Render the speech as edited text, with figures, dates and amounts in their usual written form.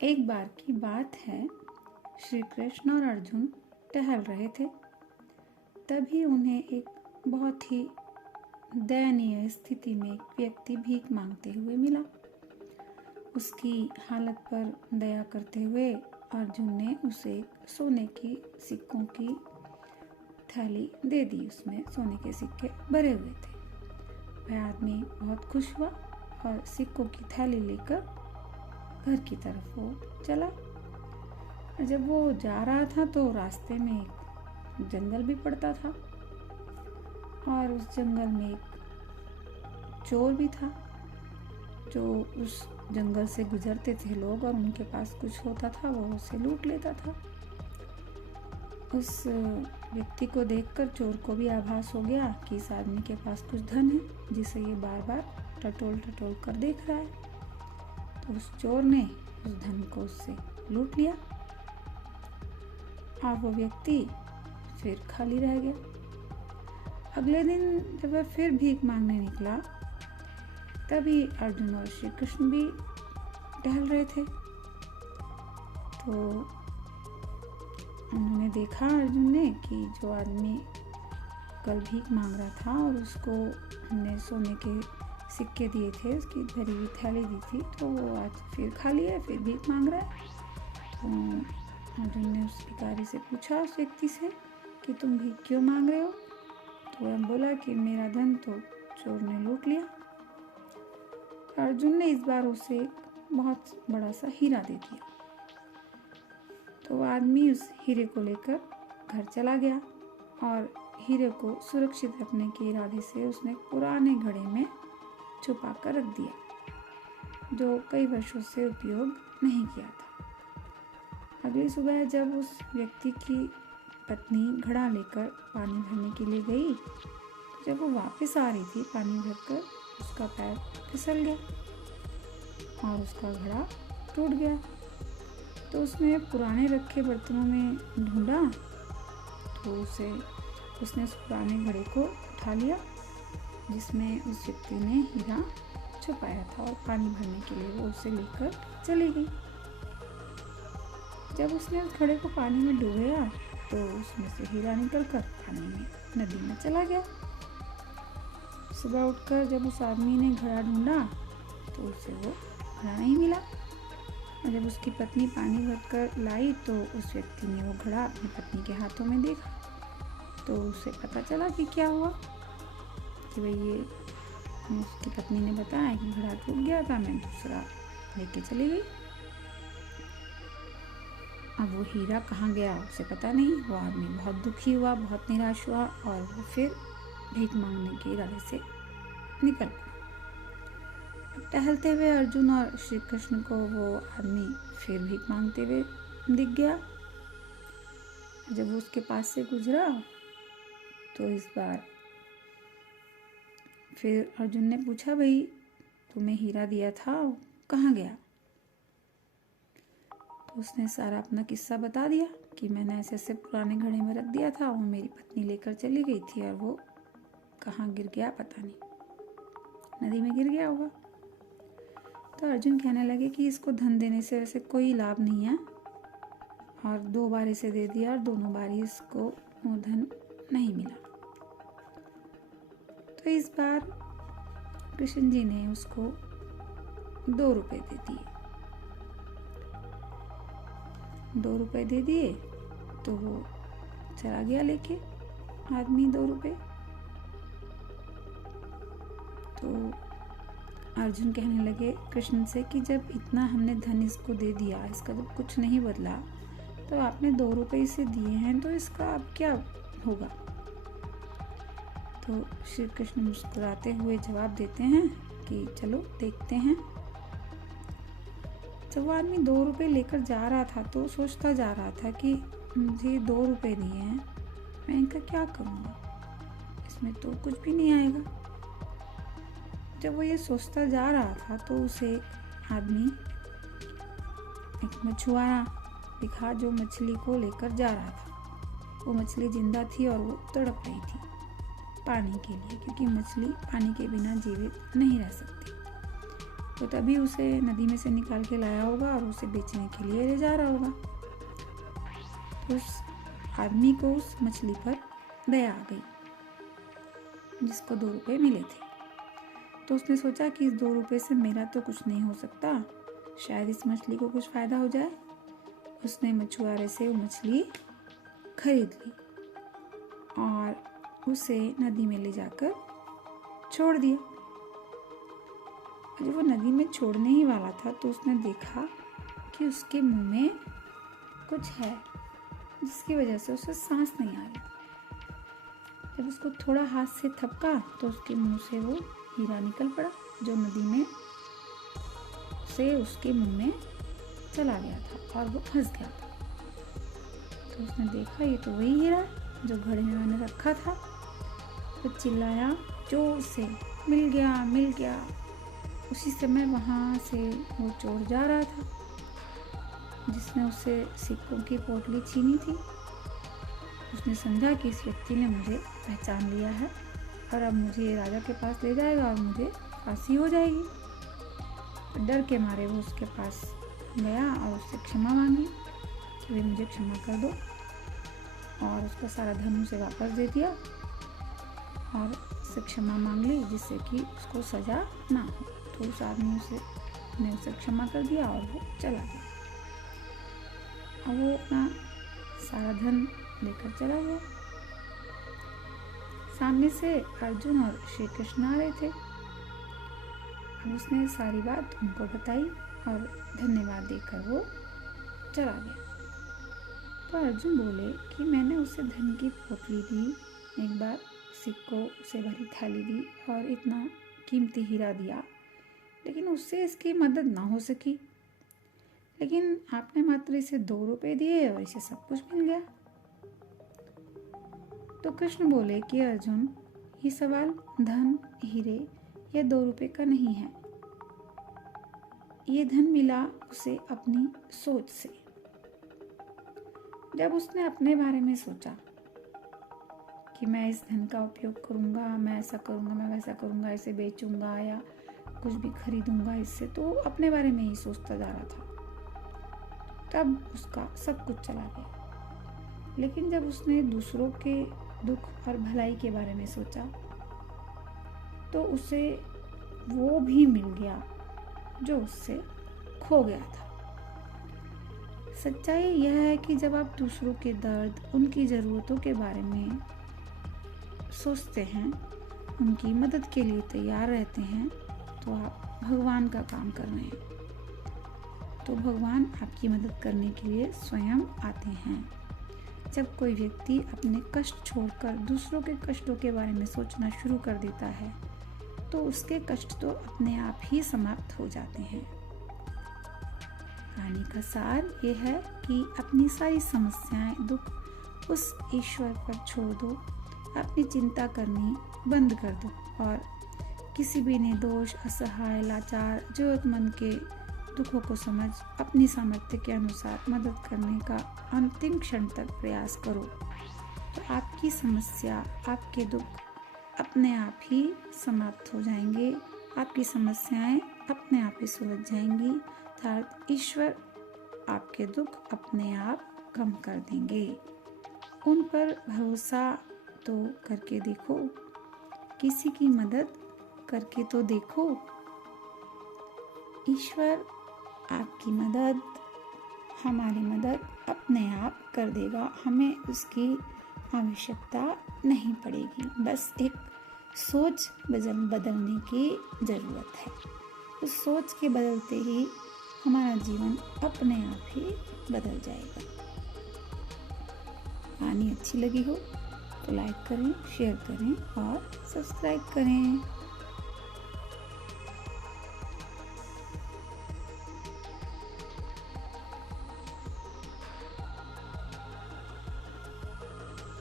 एक बार की बात है, श्री कृष्ण और अर्जुन टहल रहे थे। तभी उन्हें एक बहुत ही दयनीय स्थिति में एक व्यक्ति भीख मांगते हुए मिला। उसकी हालत पर दया करते हुए अर्जुन ने उसे एक सोने की सिक्कों की थैली दे दी। उसमें सोने के सिक्के भरे हुए थे। वह आदमी बहुत खुश हुआ और सिक्कों की थैली लेकर घर की तरफ वो चला। जब वो जा रहा था तो रास्ते में एक जंगल भी पड़ता था और उस जंगल में एक चोर भी था जो उस जंगल से गुजरते थे लोग और उनके पास कुछ होता था वो उसे लूट लेता था। उस व्यक्ति को देखकर चोर को भी आभास हो गया कि इस आदमी के पास कुछ धन है जिसे ये बार बार टटोल टटोल कर देख रहा है। तो उस चोर ने उस धन को उससे लूट लिया और वो व्यक्ति फिर खाली रह गया। अगले दिन जब वह फिर भीख मांगने निकला तभी अर्जुन और श्री कृष्ण भी टहल रहे थे। तो उन्होंने देखा अर्जुन ने कि जो आदमी कल भीख मांग रहा था और उसको हमने सोने के सिक्के दिए थे, उसकी भरी हुई थैली दी थी, तो वो आज फिर खाली है, फिर भीख मांग रहा है। तो अर्जुन ने उस भिखारी से पूछा उस व्यक्ति से कि तुम भीख क्यों मांग रहे हो? तो वह बोला कि मेरा धन तो चोर ने लूट लिया। अर्जुन ने इस बार उसे बहुत बड़ा सा हीरा दे दिया। तो वह आदमी उस हीरे को लेकर घर चला गया और हीरे को सुरक्षित रखने के इरादे से उसने पुराने घड़े में छुपा कर रख दिया जो कई वर्षों से उपयोग नहीं किया था। अगली सुबह जब उस व्यक्ति की पत्नी घड़ा लेकर पानी भरने के लिए गई तो जब वो वापस आ रही थी पानी भरकर, उसका पैर फिसल गया और उसका घड़ा टूट गया। तो उसने पुराने रखे बर्तनों में ढूंढा तो उसने उस पुराने घड़े को उठा लिया जिसमें उस व्यक्ति ने हीरा छुपाया था और पानी भरने के लिए वो उसे लेकर चली गई। जब उसने उस घड़े को पानी में डुबोया तो उसमें से हीरा निकलकर पानी में नदी में चला गया। सुबह उठकर जब उस आदमी ने घड़ा ढूंढा तो उसे वो घड़ा नहीं मिला और जब उसकी पत्नी पानी भरकर लाई तो उस व्यक्ति ने वो घड़ा अपनी पत्नी के हाथों में देखा। तो उसे पता चला कि क्या हुआ, कि भाई ये उसकी पत्नी ने बताया कि घड़ा टूट गया था, मैं दूसरा लेके चली गई। अब वो हीरा कहाँ गया उसे पता नहीं। वो आदमी बहुत दुखी हुआ, बहुत निराश हुआ और वो फिर भीख मांगने के इरादे से निकल पड़ा। टहलते हुए अर्जुन और श्री कृष्ण को वो आदमी फिर भीख मांगते हुए दिख गया। जब वो उसके पास से गुजरा तो इस बार फिर अर्जुन ने पूछा, भाई तुम्हें हीरा दिया था कहाँ गया? तो उसने सारा अपना किस्सा बता दिया कि मैंने ऐसे ऐसे पुराने घड़े में रख दिया था, वो मेरी पत्नी लेकर चली गई थी और वो कहाँ गिर गया पता नहीं, नदी में गिर गया होगा। तो अर्जुन कहने लगे कि इसको धन देने से वैसे कोई लाभ नहीं है और 2 बार इसे दे दिया और दोनों बार ही इसको वो धन नहीं मिला। तो इस बार कृष्ण जी ने उसको 2 रुपए दे दिए। 2 रुपए दे दिए तो वो चला गया लेके आदमी 2 रुपए। तो अर्जुन कहने लगे कृष्ण से कि जब इतना हमने धन इसको दे दिया, इसका जब कुछ नहीं बदला, तो आपने 2 रुपए इसे दिए हैं तो इसका अब क्या होगा? तो श्री कृष्ण मुस्कुराते हुए जवाब देते हैं कि चलो देखते हैं। जब वो आदमी 2 रुपए लेकर जा रहा था तो सोचता जा रहा था कि मुझे 2 रुपए दिए हैं, मैं इनका क्या करूँगा, इसमें तो कुछ भी नहीं आएगा। जब वो ये सोचता जा रहा था तो उसे आदमी एक मछुआरा दिखा जो मछली को लेकर जा रहा था। वो मछली जिंदा थी और वो तड़प रही थी पानी के लिए, क्योंकि मछली पानी के बिना जीवित नहीं रह सकती। तो तभी उसे नदी में से निकाल के लाया होगा और उसे बेचने के लिए ले जा रहा होगा। तो उस आदमी को उस मछली पर दया आ गई जिसको 2 रुपये मिले थे। तो उसने सोचा कि इस 2 रुपये से मेरा तो कुछ नहीं हो सकता, शायद इस मछली को कुछ फ़ायदा हो जाए। उसने मछुआरे से वो मछली खरीद ली और उसे नदी में ले जाकर छोड़ दिया। जब वो नदी में छोड़ने ही वाला था तो उसने देखा कि उसके मुंह में कुछ है जिसकी वजह से उसे सांस नहीं आ रही। जब उसको थोड़ा हाथ से थपका तो उसके मुंह से वो हीरा निकल पड़ा जो नदी में से उसके मुंह में चला गया था और वो फंस गया था। तो उसने देखा ये तो वही हीरा है जो घड़े में मैंने रखा था। वो चिल्लाया जोर से, मिल गया मिल गया। उसी समय वहाँ से वो चोर जा रहा था जिसने उससे सिक्कों की पोटली छीनी थी। उसने समझा कि इस व्यक्ति ने मुझे पहचान लिया है और अब मुझे राजा के पास ले जाएगा और मुझे फांसी हो जाएगी। तो डर के मारे वो उसके पास गया और उससे क्षमा मांगी कि वे मुझे क्षमा कर दो, और उसका सारा धन उसे वापस दे दिया और उससे क्षमा मांग ली जिससे कि उसको सज़ा ना हो। तो उस आदमी ने उसे क्षमा कर दिया और वो चला गया। अब वो अपना सारा धन लेकर चला गया। सामने से अर्जुन और श्री कृष्ण आ रहे थे। अब उसने सारी बात उनको बताई और धन्यवाद देकर वो चला गया। तो अर्जुन बोले कि मैंने उसे धन की पोटली दी, एक बार सिक्कों से भरी थैली दी और इतना कीमती हीरा दिया, लेकिन उससे इसकी मदद ना हो सकी। लेकिन आपने मात्र इसे 2 रुपये दिए और इसे सब कुछ मिल गया। तो कृष्ण बोले कि अर्जुन, ये सवाल धन, हीरे या 2 रुपये का नहीं है। ये धन मिला उसे अपनी सोच से। जब उसने अपने बारे में सोचा कि मैं इस धन का उपयोग करूँगा, मैं ऐसा करूँगा, मैं वैसा करूँगा, इसे बेचूंगा या कुछ भी खरीदूंगा इससे, तो अपने बारे में ही सोचता जा रहा था। तब उसका सब कुछ चला गया। लेकिन जब उसने दूसरों के दुख और भलाई के बारे में सोचा तो उसे वो भी मिल गया जो उससे खो गया था। सच्चाई यह है कि जब आप दूसरों के दर्द, उनकी ज़रूरतों के बारे में सोचते हैं, उनकी मदद के लिए तैयार रहते हैं, तो आप भगवान का काम कर रहे हैं। तो भगवान आपकी मदद करने के लिए स्वयं आते हैं। जब कोई व्यक्ति अपने कष्ट छोड़कर दूसरों के कष्टों के बारे में सोचना शुरू कर देता है तो उसके कष्ट तो अपने आप ही समाप्त हो जाते हैं। कहानी का सार ये है कि अपनी सारी समस्याएं, दुख उस ईश्वर पर छोड़ दो, अपनी चिंता करनी बंद कर दो और किसी भी निर्दोष, असहाय, लाचार, जरूरतमंद के दुखों को समझ अपनी सामर्थ्य के अनुसार मदद करने का अंतिम क्षण तक प्रयास करो। तो आपकी समस्या, आपके दुख अपने आप ही समाप्त हो जाएंगे, आपकी समस्याएं अपने आप ही सुलझ जाएंगी, अर्थात ईश्वर आपके दुख अपने आप कम कर देंगे। उन पर भरोसा तो करके देखो, किसी की मदद करके तो देखो। ईश्वर आपकी मदद, हमारी मदद अपने आप कर देगा, हमें उसकी आवश्यकता नहीं पड़ेगी। बस एक सोच बदलने की ज़रूरत है। उस सोच के बदलते ही हमारा जीवन अपने आप ही बदल जाएगा। कहानी अच्छी लगी हो तो लाइक करें, शेयर करें और सब्सक्राइब करें।